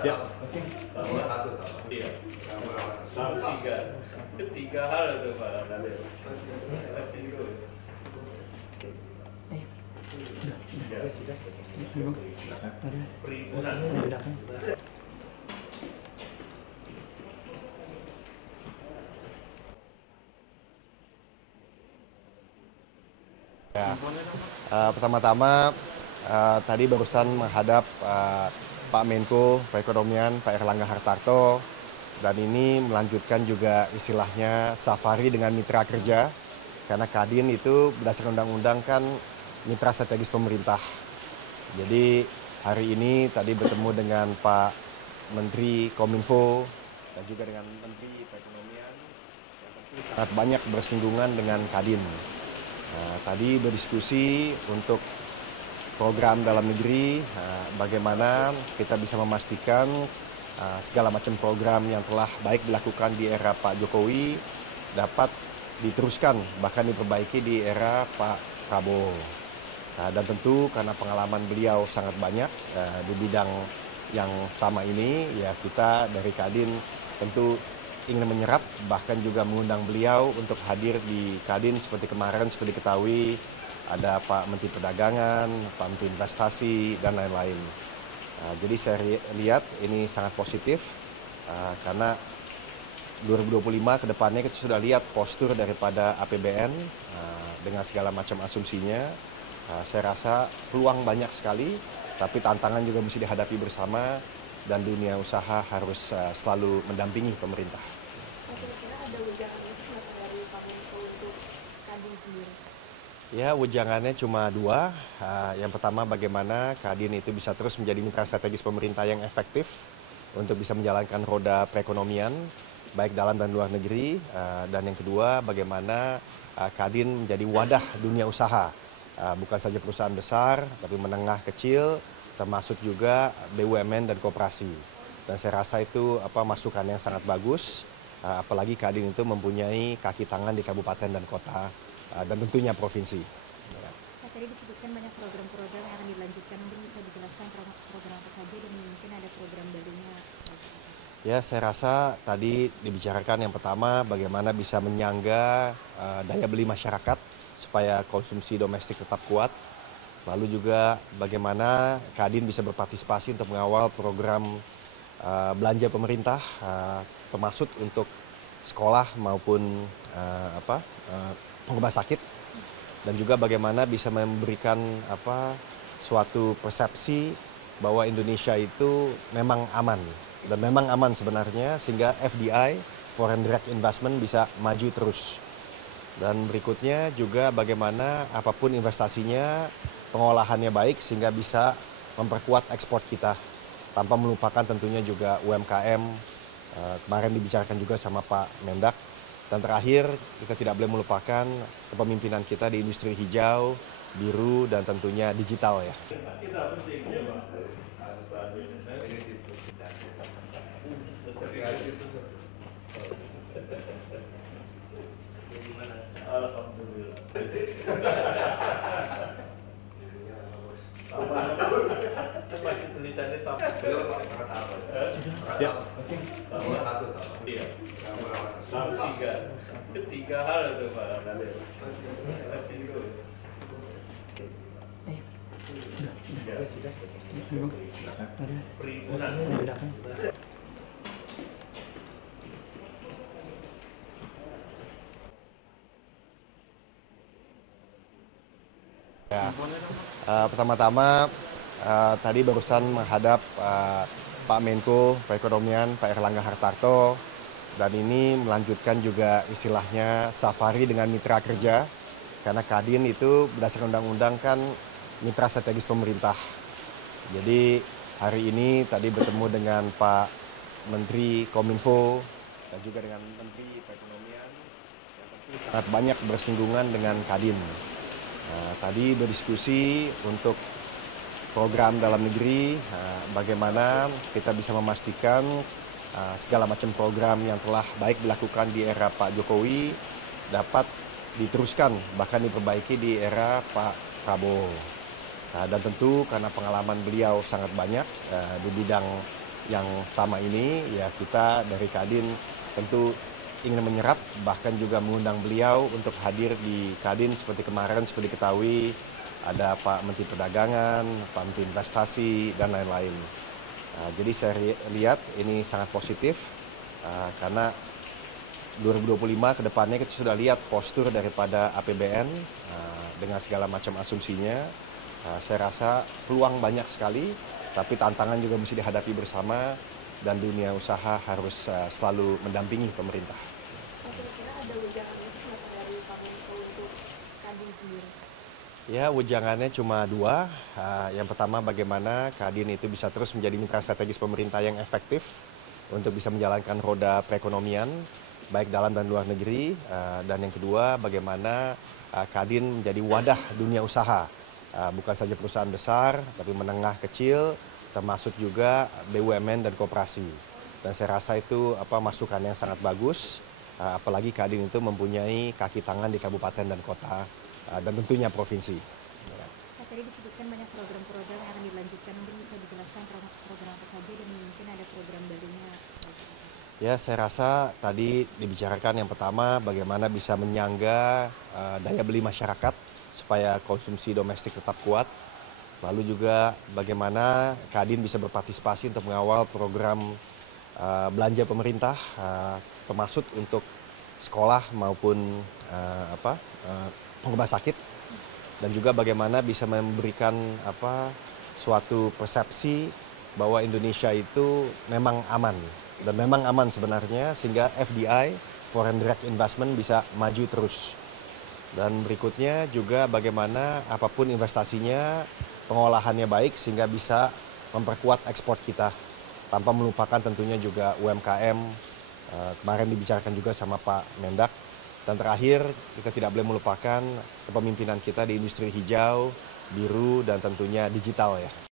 Ya, oke. Iya. Tiga hal itu Pak Nabil. Sudah. Perhimpunan. Ya, pertama-tama tadi barusan menghadap Pak Menko Perekonomian, Pak Erlangga Hartarto, dan ini melanjutkan juga istilahnya safari dengan mitra kerja, karena Kadin itu berdasarkan undang-undang kan mitra strategis pemerintah. Jadi hari ini tadi bertemu dengan Pak Menteri Kominfo dan juga dengan Menteri Perekonomian yang tentu sangat banyak bersinggungan dengan Kadin. Tadi berdiskusi untuk program dalam negeri, bagaimana kita bisa memastikan segala macam program yang telah baik dilakukan di era Pak Jokowi dapat diteruskan, bahkan diperbaiki di era Pak Prabowo. Dan tentu karena pengalaman beliau sangat banyak di bidang yang sama ini, ya kita dari Kadin tentu ingin menyerap, bahkan juga mengundang beliau untuk hadir di Kadin seperti kemarin, seperti diketahui ada Pak Menteri Perdagangan, Pak Menteri Investasi, dan lain-lain. Jadi saya lihat ini sangat positif karena 2025 ke depannya kita sudah lihat postur daripada APBN dengan segala macam asumsinya. Saya rasa peluang banyak sekali, tapi tantangan juga mesti dihadapi bersama dan dunia usaha harus selalu mendampingi pemerintah. Kira-kira ada wejangan itu dari Pak Menko untuk Kadin sendiri? Ya, wejangannya cuma dua. Yang pertama bagaimana Kadin itu bisa terus menjadi mitra strategis pemerintah yang efektif untuk bisa menjalankan roda perekonomian baik dalam dan luar negeri. Dan yang kedua bagaimana Kadin menjadi wadah dunia usaha. Bukan saja perusahaan besar, tapi menengah kecil, termasuk juga BUMN dan koperasi. Dan saya rasa itu masukan yang sangat bagus, apalagi Kadin itu mempunyai kaki tangan di kabupaten dan kota, dan tentunya provinsi. Pak, tadi disebutkan banyak program-program yang akan dilanjutkan, mungkin bisa dijelaskan program apa saja dan mungkin ada program barunya. Ya, saya rasa tadi dibicarakan yang pertama bagaimana bisa menyangga daya beli masyarakat supaya konsumsi domestik tetap kuat. Lalu juga bagaimana Kadin bisa berpartisipasi untuk mengawal program belanja pemerintah, termasuk untuk sekolah maupun rumah sakit. Dan juga bagaimana bisa memberikan suatu persepsi bahwa Indonesia itu memang aman. Dan memang aman sebenarnya, sehingga FDI, Foreign Direct Investment, bisa maju terus. Dan berikutnya juga bagaimana apapun investasinya, pengolahannya baik sehingga bisa memperkuat ekspor kita. Tanpa melupakan tentunya juga UMKM, kemarin dibicarakan juga sama Pak Mendak. Dan terakhir kita tidak boleh melupakan kepemimpinan kita di industri hijau, biru, dan tentunya digital ya. Alhamdulillah. Masih tulisannya tak. Ya, oke. Iya. Tiga hal itu Pak Nabil. Sudah. Perhimpunan. Ya, pertama-tama tadi barusan menghadap Pak Menko Perekonomian, Pak Erlangga Hartarto, dan ini melanjutkan juga istilahnya safari dengan mitra kerja, karena Kadin itu berdasarkan undang-undang kan mitra strategis pemerintah. Jadi hari ini tadi bertemu dengan Pak Menteri Kominfo dan juga dengan Menteri Perekonomian yang tentu sangat banyak bersinggungan dengan Kadin. Tadi berdiskusi untuk program dalam negeri, bagaimana kita bisa memastikan segala macam program yang telah baik dilakukan di era Pak Jokowi dapat diteruskan, bahkan diperbaiki di era Pak Prabowo. Dan tentu karena pengalaman beliau sangat banyak di bidang yang sama ini, ya kita dari Kadin tentu ingin menyerap, bahkan juga mengundang beliau untuk hadir di Kadin seperti kemarin, seperti diketahui ada Pak Menteri Perdagangan, Pak Menteri Investasi, dan lain-lain. Jadi saya lihat ini sangat positif karena 2025 ke depannya kita sudah lihat postur daripada APBN dengan segala macam asumsinya. Saya rasa peluang banyak sekali, tapi tantangan juga mesti dihadapi bersama dan dunia usaha harus selalu mendampingi pemerintah. Kira-kira ada wejangan dari Pak Menko untuk Kadin sendiri? Ya, wejangannya cuma dua. Yang pertama bagaimana Kadin itu bisa terus menjadi mitra strategis pemerintah yang efektif untuk bisa menjalankan roda perekonomian baik dalam dan luar negeri. Dan yang kedua bagaimana Kadin menjadi wadah dunia usaha. Bukan saja perusahaan besar, tapi menengah kecil, termasuk juga BUMN dan koperasi. Dan saya rasa itu masukan yang sangat bagus, apalagi Kadin itu mempunyai kaki tangan di kabupaten dan kota, dan tentunya provinsi. Pak, tadi disebutkan banyak program-program yang akan dilanjutkan, mungkin bisa dijelaskan program apa saja dan mungkin ada program barunya. Ya, saya rasa tadi dibicarakan yang pertama bagaimana bisa menyangga daya beli masyarakat supaya konsumsi domestik tetap kuat. Lalu juga bagaimana Kadin bisa berpartisipasi untuk mengawal program belanja pemerintah, termasuk untuk sekolah maupun rumah sakit. Dan juga bagaimana bisa memberikan suatu persepsi bahwa Indonesia itu memang aman. Dan memang aman sebenarnya, sehingga FDI, Foreign Direct Investment, bisa maju terus. Dan berikutnya juga bagaimana apapun investasinya, pengolahannya baik sehingga bisa memperkuat ekspor kita. Tanpa melupakan tentunya juga UMKM, kemarin dibicarakan juga sama Pak Mendak. Dan terakhir kita tidak boleh melupakan kepemimpinan kita di industri hijau, biru, dan tentunya digital ya.